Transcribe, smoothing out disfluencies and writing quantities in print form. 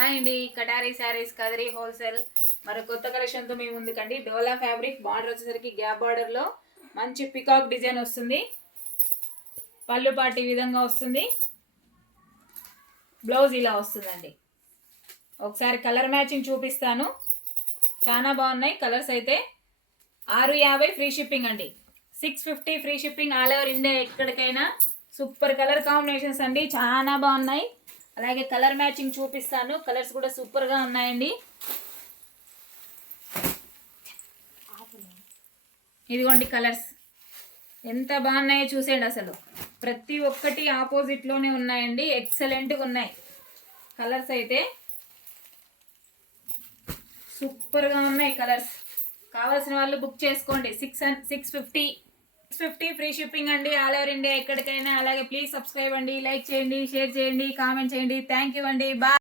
Hi అండి, కటారీ saris కదరీ wholesale మరో కొత్త కలెక్షన్తో మేము ముందుకండి. డోలా ఫ్యాబ్రిక్ బార్డర్ వచ్చేసరికి గ్యాప్ బార్డర్లో మంచి పికాక్ డిజైన్ వస్తుంది. పళ్ళు పాటు ఈ విధంగా వస్తుంది. బ్లౌజ్ ఇలా వస్తుందండి. ఒకసారి కలర్ మ్యాచింగ్ చూపిస్తాను. చాలా బాగున్నాయి కలర్స్ అయితే. 650 ఫ్రీ షిప్పింగ్ అండి. 650 free shipping all over India ఎక్కడికైనా. సూపర్ కలర్ కాంబినేషన్స్ అండి, చాలా బాగున్నాయి. అలాగే కలర్ మ్యాచింగ్ చూపిస్తాను. కలర్స్ కూడా సూపర్గా ఉన్నాయండి. ఇదిగోండి కలర్స్ ఎంత బాగున్నాయో చూసేయండి. అసలు ప్రతి ఒక్కటి ఆపోజిట్లోనే ఉన్నాయండి. ఎక్సలెంట్గా ఉన్నాయి కలర్స్ అయితే. సూపర్గా ఉన్నాయి కలర్స్. కావాల్సిన వాళ్ళు బుక్ చేసుకోండి. 650 ఫ్రీ షిప్పింగ్ అండి ఆల్ ఓవర్ ఇండియా ఎక్కడికైనా. అలాగే ప్లీజ్ సబ్స్క్రైబ్ అండి, లైక్ చేయండి, షేర్ చేయండి, కామెంట్ చేయండి. థ్యాంక్ యూ అండి. బాయ్.